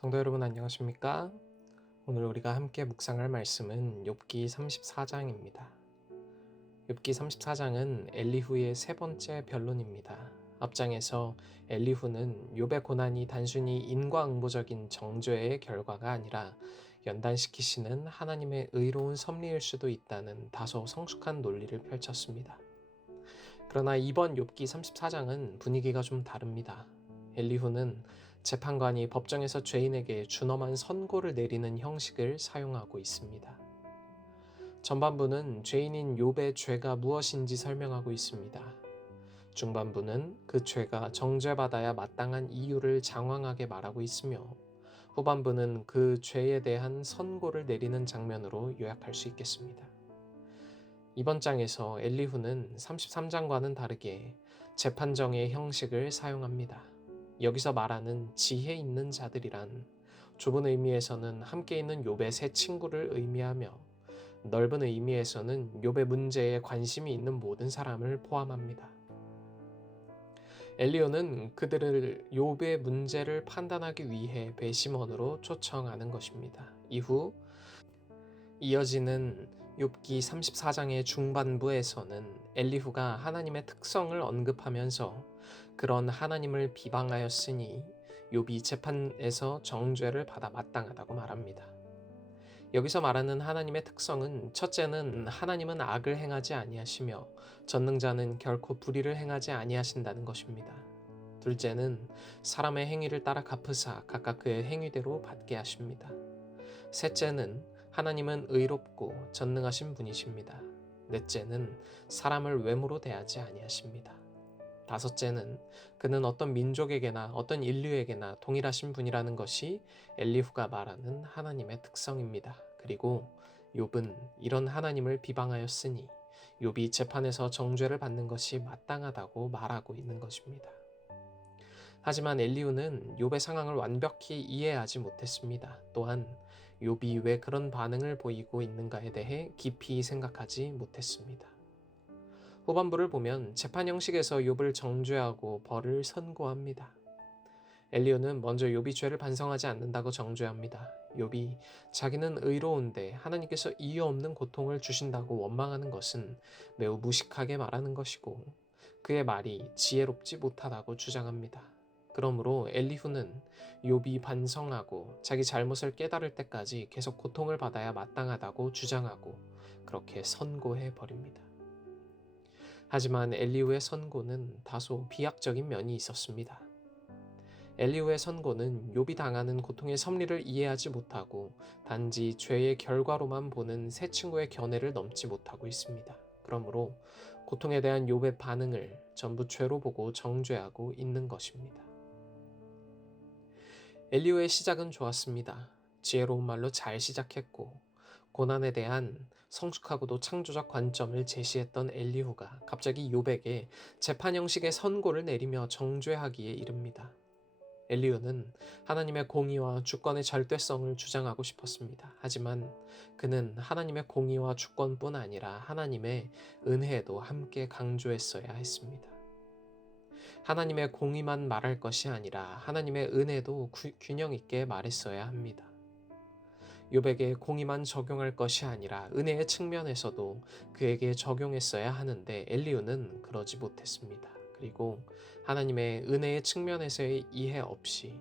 성도 여러분 안녕하십니까? 오늘 우리가 함께 묵상할 말씀은 욥기 34장입니다. 욥기 34장은 엘리후의 세 번째 변론입니다. 앞장에서 엘리후는 욥의 고난이 단순히 인과응보적인 정죄의 결과가 아니라 연단시키시는 하나님의 의로운 섭리일 수도 있다는 다소 성숙한 논리를 펼쳤습니다. 그러나 이번 욥기 34장은 분위기가 좀 다릅니다. 엘리후는 재판관이 법정에서 죄인에게 준엄한 선고를 내리는 형식을 사용하고 있습니다. 전반부는 죄인인 욥의 죄가 무엇인지 설명하고 있습니다. 중반부는 그 죄가 정죄받아야 마땅한 이유를 장황하게 말하고 있으며 후반부는 그 죄에 대한 선고를 내리는 장면으로 요약할 수 있겠습니다. 이번 장에서 엘리후는 33장과는 다르게 재판정의 형식을 사용합니다. 여기서 말하는 지혜 있는 자들이란 좁은 의미에서는 함께 있는 욥의 세 친구를 의미하며 넓은 의미에서는 욥의 문제에 관심이 있는 모든 사람을 포함합니다. 엘리후는 그들을 욥의 문제를 판단하기 위해 배심원으로 초청하는 것입니다. 이후 이어지는 욥기 34장의 중반부에서는 엘리후가 하나님의 특성을 언급하면서 그런 하나님을 비방하였으니 욥이 재판에서 정죄를 받아 마땅하다고 말합니다. 여기서 말하는 하나님의 특성은 첫째는 하나님은 악을 행하지 아니하시며 전능자는 결코 불의를 행하지 아니하신다는 것입니다. 둘째는 사람의 행위를 따라 갚으사 각각 그의 행위대로 받게 하십니다. 셋째는 하나님은 의롭고 전능하신 분이십니다. 넷째는 사람을 외모로 대하지 아니하십니다. 다섯째는 그는 어떤 민족에게나 어떤 인류에게나 동일하신 분이라는 것이 엘리후가 말하는 하나님의 특성입니다. 그리고 욥은 이런 하나님을 비방하였으니 욥이 재판에서 정죄를 받는 것이 마땅하다고 말하고 있는 것입니다. 하지만 엘리후는 욥의 상황을 완벽히 이해하지 못했습니다. 또한 욥이 왜 그런 반응을 보이고 있는가에 대해 깊이 생각하지 못했습니다. 후반부를 보면 재판 형식에서 욥을 정죄하고 벌을 선고합니다. 엘리후는 먼저 욥이 죄를 반성하지 않는다고 정죄합니다. 욥이 자기는 의로운데 하나님께서 이유 없는 고통을 주신다고 원망하는 것은 매우 무식하게 말하는 것이고 그의 말이 지혜롭지 못하다고 주장합니다. 그러므로 엘리후는 욥이 반성하고 자기 잘못을 깨달을 때까지 계속 고통을 받아야 마땅하다고 주장하고 그렇게 선고해 버립니다. 하지만 엘리후의 선고는 다소 비약적인 면이 있었습니다. 엘리후의 선고는 욥이 당하는 고통의 섭리를 이해하지 못하고 단지 죄의 결과로만 보는 세 친구의 견해를 넘지 못하고 있습니다. 그러므로 고통에 대한 욥의 반응을 전부 죄로 보고 정죄하고 있는 것입니다. 엘리후의 시작은 좋았습니다. 지혜로운 말로 잘 시작했고 고난에 대한 성숙하고도 창조적 관점을 제시했던 엘리후가 갑자기 욥에게 재판 형식의 선고를 내리며 정죄하기에 이릅니다. 엘리후는 하나님의 공의와 주권의 절대성을 주장하고 싶었습니다. 하지만 그는 하나님의 공의와 주권뿐 아니라 하나님의 은혜도 함께 강조했어야 했습니다. 하나님의 공의만 말할 것이 아니라 하나님의 은혜도 균형 있게 말했어야 합니다. 욥에게 공의만 적용할 것이 아니라 은혜의 측면에서도 그에게 적용했어야 하는데 엘리후는 그러지 못했습니다. 그리고 하나님의 은혜의 측면에서의 이해 없이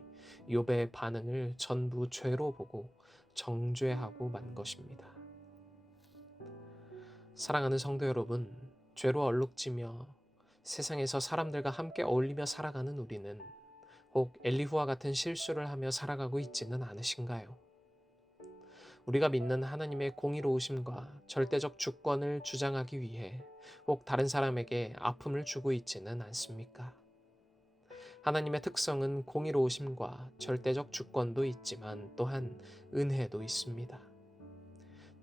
욥의 반응을 전부 죄로 보고 정죄하고 만 것입니다. 사랑하는 성도 여러분, 죄로 얼룩지며 세상에서 사람들과 함께 어울리며 살아가는 우리는 혹 엘리후와 같은 실수를 하며 살아가고 있지는 않으신가요? 우리가 믿는 하나님의 공의로우심과 절대적 주권을 주장하기 위해 혹 다른 사람에게 아픔을 주고 있지는 않습니까? 하나님의 특성은 공의로우심과 절대적 주권도 있지만 또한 은혜도 있습니다.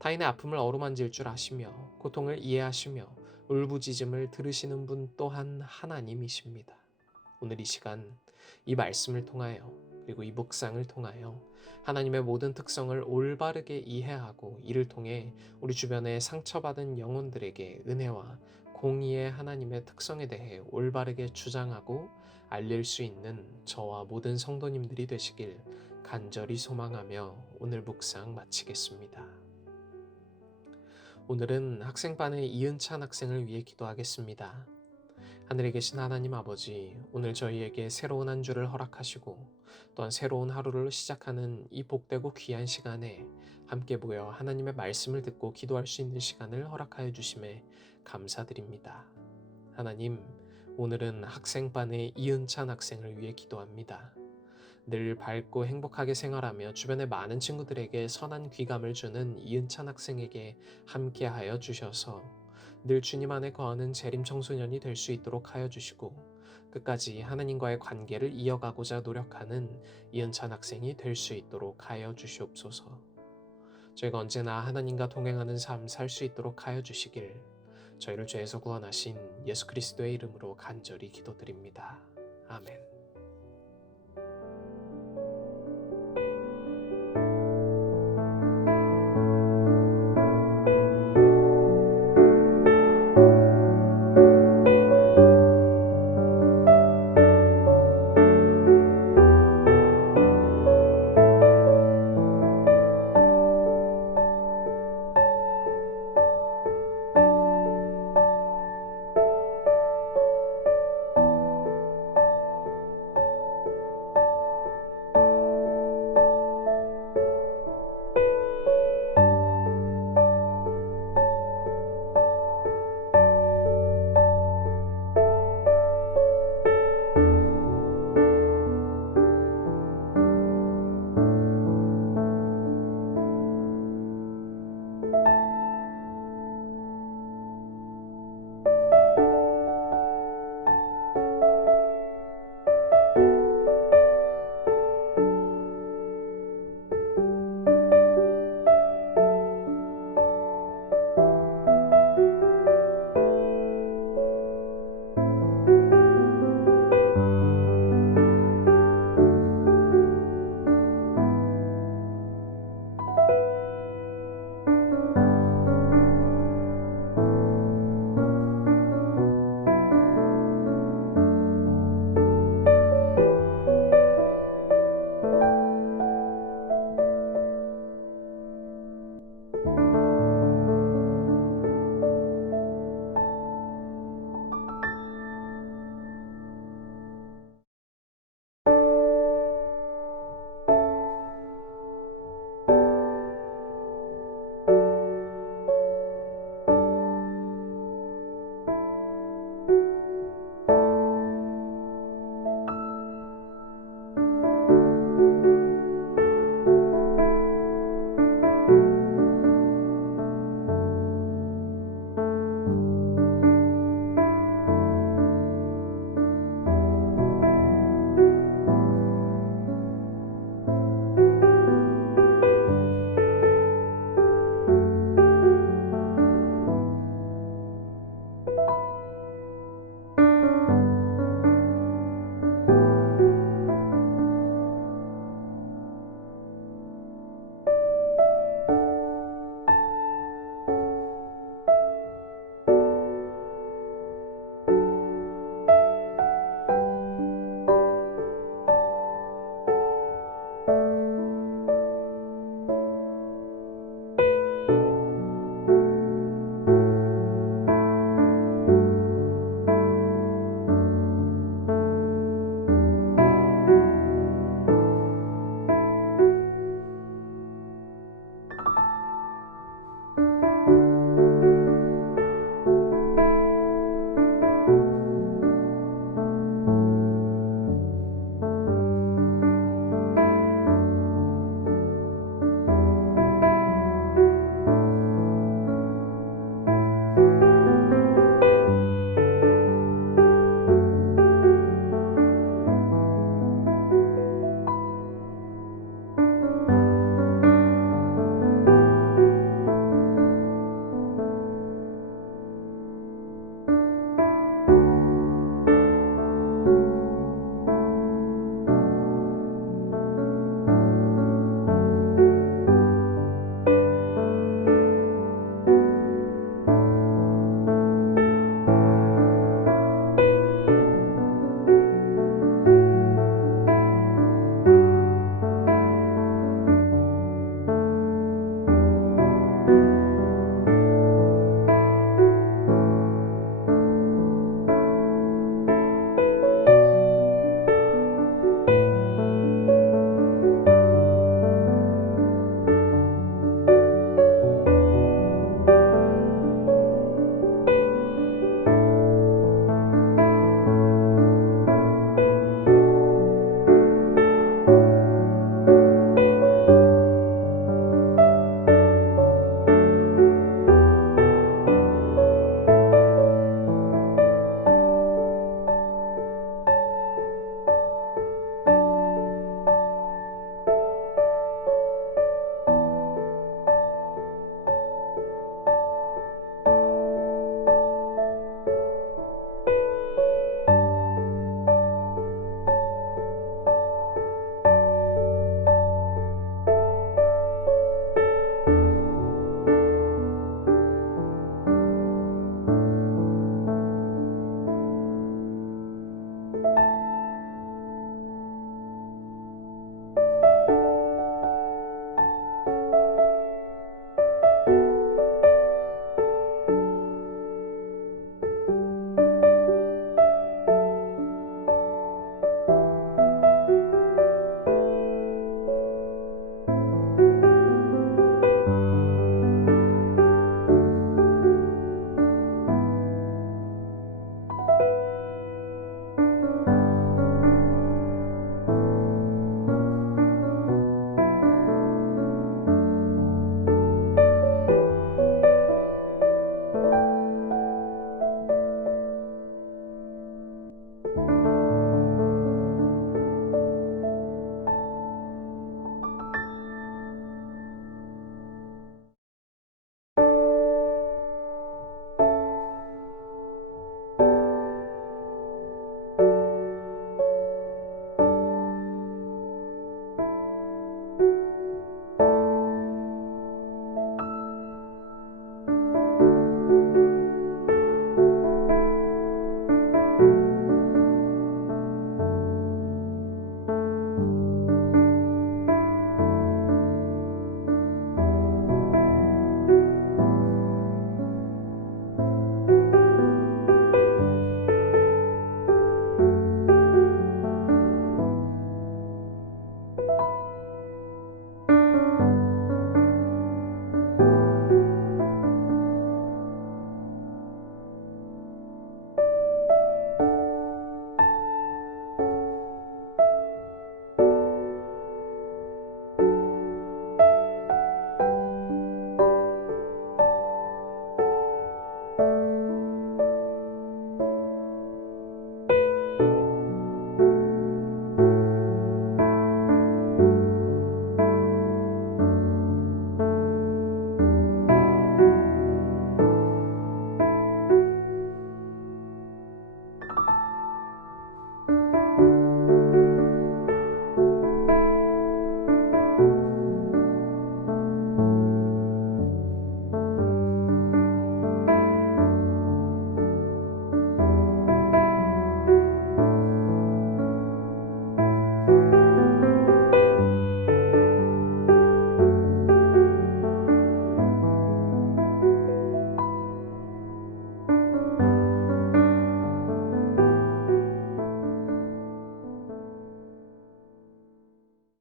타인의 아픔을 어루만질 줄 아시며 고통을 이해하시며 울부짖음을 들으시는 분 또한 하나님이십니다. 오늘 이 시간 이 말씀을 통하여 그리고 이 묵상을 통하여 하나님의 모든 특성을 올바르게 이해하고 이를 통해 우리 주변의 상처받은 영혼들에게 은혜와 공의의 하나님의 특성에 대해 올바르게 주장하고 알릴 수 있는 저와 모든 성도님들이 되시길 간절히 소망하며 오늘 묵상 마치겠습니다. 오늘은 학생반의 이은찬 학생을 위해 기도하겠습니다. 하늘에 계신 하나님 아버지, 오늘 저희에게 새로운 한 주를 허락하시고 또한 새로운 하루를 시작하는 이 복되고 귀한 시간에 함께 모여 하나님의 말씀을 듣고 기도할 수 있는 시간을 허락하여 주심에 감사드립니다. 하나님, 오늘은 학생반의 이은찬 학생을 위해 기도합니다. 늘 밝고 행복하게 생활하며 주변의 많은 친구들에게 선한 귀감을 주는 이은찬 학생에게 함께하여 주셔서 늘 주님 안에 거하는 재림 청소년이 될 수 있도록 하여 주시고 끝까지 하나님과의 관계를 이어가고자 노력하는 이은찬 학생이 될 수 있도록 하여 주시옵소서. 저희가 언제나 하나님과 동행하는 삶 살 수 있도록 하여 주시길 저희를 죄에서 구원하신 예수 그리스도의 이름으로 간절히 기도드립니다. 아멘.